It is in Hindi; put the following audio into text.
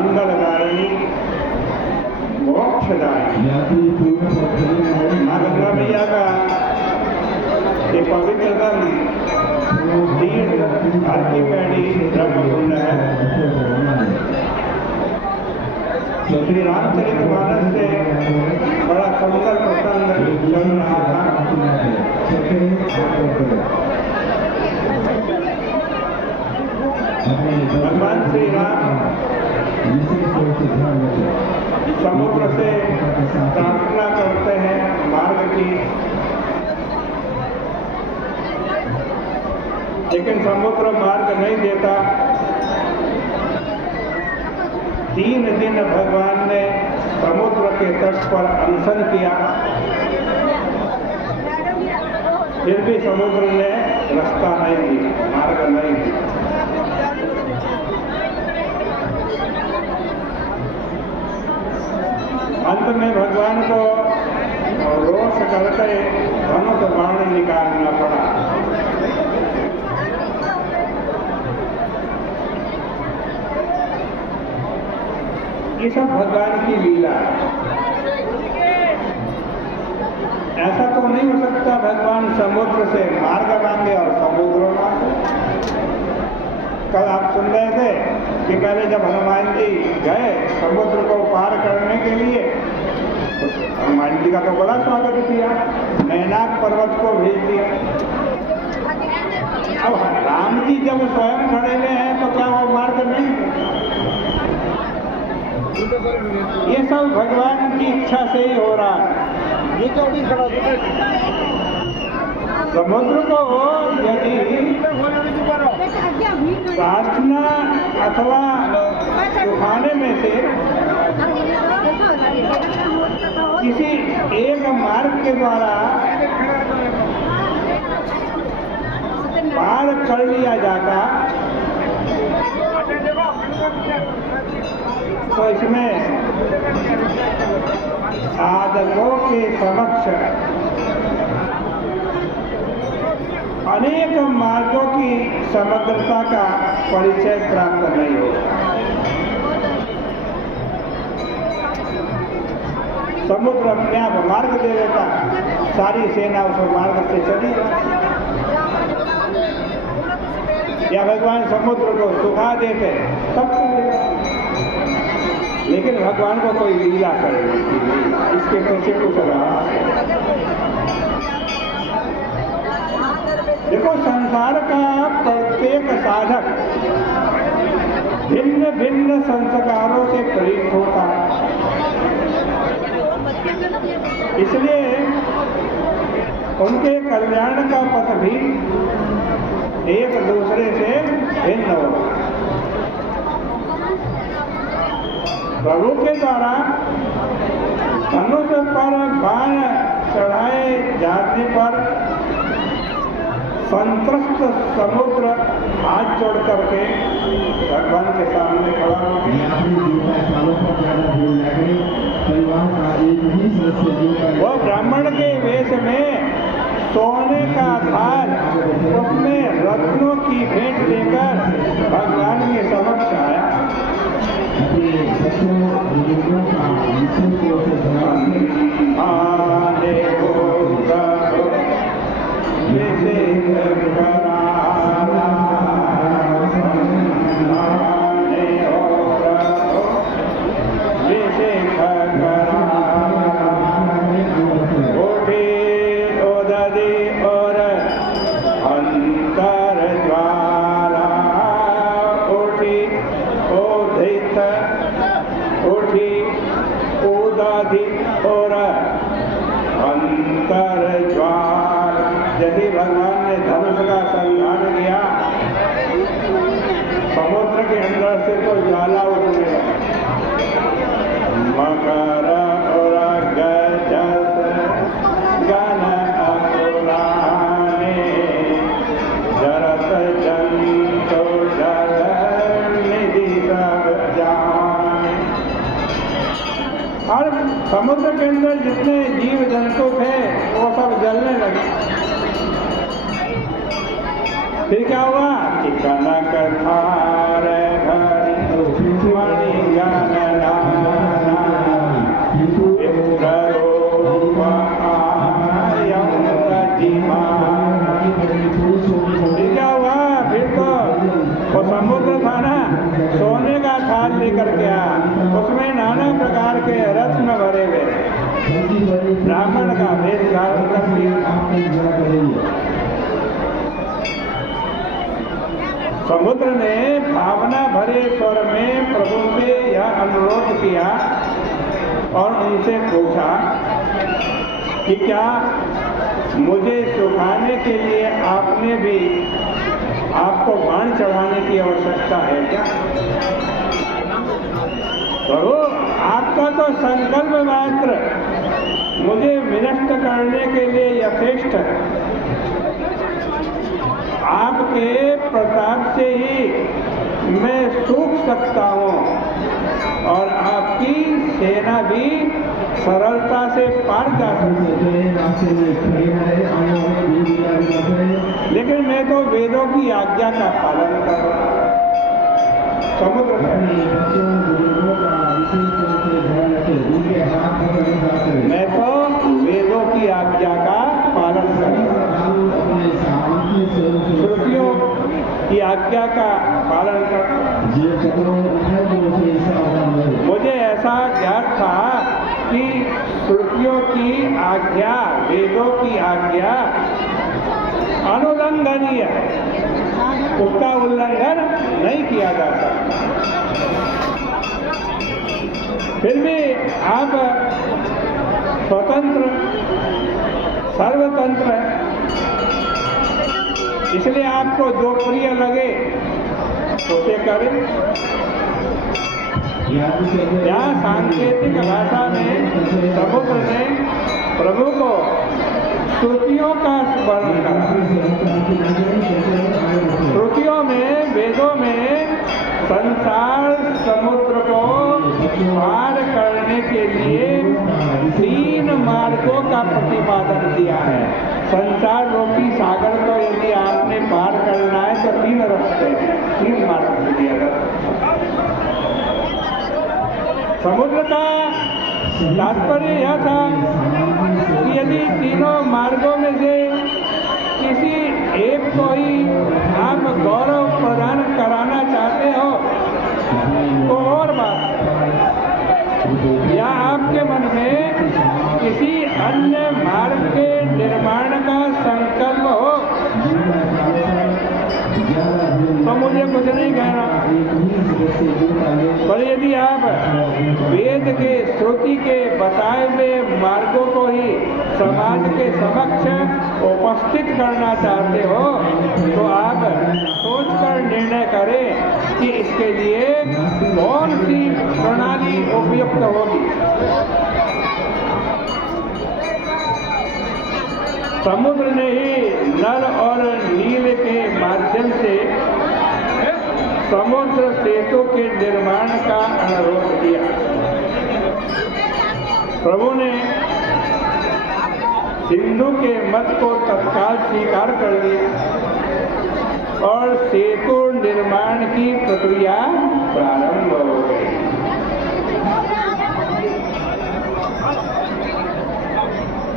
मंगलकारिणी मोक्षदायिनी माँ गंगा मैया का ये पवित्रतम तीर्थ हरकी पैड़ी ब्रह्मकुंड है। श्री रामचरितमानस से बड़ा सुंदर प्रसंग चल रहा था। भगवान श्री राम समुद्र से प्रार्थना करते हैं मार्ग की, लेकिन समुद्र मार्ग नहीं देता। 3 दिन भगवान ने समुद्र के तट पर अनशन किया, फिर भी समुद्र ने रास्ता नहीं दिया, मार्ग नहीं दिया। अंत में भगवान को रोष करके धनुष बाण निकालना पड़ा। ये सब भगवान की लीला है। ऐसा तो नहीं हो सकता भगवान समुद्र से मार्ग मांगे और समुद्र मांगे। कल आप सुन रहे थे कि पहले जब हनुमान जी गए समुद्र को पार करने के लिए, तो हनुमान जी का तो बड़ा स्वागत किया, नैनाक पर्वत को भेज दिया। अब राम जी जब स्वयं खड़े हुए हैं तो क्या वो मार्ग नहीं? ये सब भगवान की इच्छा से ही हो रहा है। ये तो अभी खड़ा समुद्र को यदि प्रार्थना अथवा सुखाने में से किसी एक मार्ग के द्वारा पार कर लिया जाता तो इसमें साधकों के समक्ष अनेक मार्गों की समग्रता का परिचय प्राप्त नहीं होता। समुद्र अपने आप मार्ग दे देता, सारी सेना उस मार्ग से चली जाती, या भगवान समुद्र को सुखा देते तब चले जाते। लेकिन भगवान को कोई लीला करे, इसके पीछे कुछ रहा। देखो, संसार का प्रत्येक साधक भिन्न भिन्न संस्कारों से प्रेरित होता है, इसलिए उनके कल्याण का पथ भी एक दूसरे से भिन्न होगा। प्रभु के द्वारा धनुष पर बाण चढ़ाए जाने पर संत्रस्त समुद्र हाथ जोड़ करके भगवान के सामने खड़ा हो गया। वो ब्राह्मण के वेश में सोने का थाल, उसमें रत्नों की भेंट लेकर भगवान के समक्ष आया। जैसे भगवान ने धनुष का संधान किया, समुद्र के अंदर से तो ज्वाला उठने लगा। मकर और गजस गण अकुला फिर क्या हुआ कि कनक थार धरि मणि गणना विप्ररूप आयं गतिमान। फिर क्या हुआ, फिर तो वो समुद्र था ना, सोने का थाल लेकर के आया, उसमें नाना प्रकार के रत्न भरे हुए, ब्राह्मण का वेश धारण कर दिया। समुद्र ने भावना भरे स्वर में प्रभु से यह अनुरोध किया और उनसे पूछा कि क्या मुझे सुखाने के लिए आपने भी आपको बाण चढ़ाने की आवश्यकता है क्या? प्रभु, आपका तो संकल्प मात्र मुझे विनष्ट करने के लिए यथेष्ट है। आपके प्रताप से ही मैं सूख सकता हूँ और आपकी सेना भी सरलता से पार जा सकती है। लेकिन मैं तो वेदों की आज्ञा का पालन कर रहा हूँ। समुद्र मैं तो वेदों की आज्ञा का पालन कर रहा हूँ, श्रुतियों की आज्ञा का पालन कर रहा हूँ। मुझे ऐसा ज्ञात था कि श्रुतियों की आज्ञा, वेदों की आज्ञा अनुल्लंघनीय, उसका उल्लंघन नहीं किया जा सकता। फिर भी आप स्वतंत्र सर्वतंत्र है, इसलिए आपको जो प्रिय लगे उसे करें। यहाँ सांकेतिक भाषा में समुद्र ने प्रभु को श्रुतियों का स्मरण करा। श्रुतियों में, वेदों में संसार समुद्र को पार करने के लिए 3 मार्गों का प्रतिपादन दिया है। संसार रूपी सागर को यदि आपने पार करना है तो 3 रास्ते, 3 मार्ग दिया गया। समुद्र का तात्पर्य यह था कि यदि तीनों मार्गों में से किसी एक को ही आप गौरव प्रदान कराना चाहते हो तो और बात, या आपके मन में किसी अन्य मार्ग के निर्माण का संकल्प हो तो मुझे कुछ नहीं कहना। पर यदि आप वेद के, श्रुति के बताए हुए मार्गों को ही समाज के समक्ष उपस्थित करना चाहते हो तो आप सोचकर निर्णय करें कि इसके लिए कौन सी प्रणाली उपयुक्त होगी। समुद्र ने ही नल और नील के माध्यम से समुद्र सेतु के निर्माण का अनुरोध किया। प्रभु ने सिंधु के मत को तत्काल स्वीकार कर लिया और सेतु निर्माण की प्रक्रिया प्रारंभ हो गई।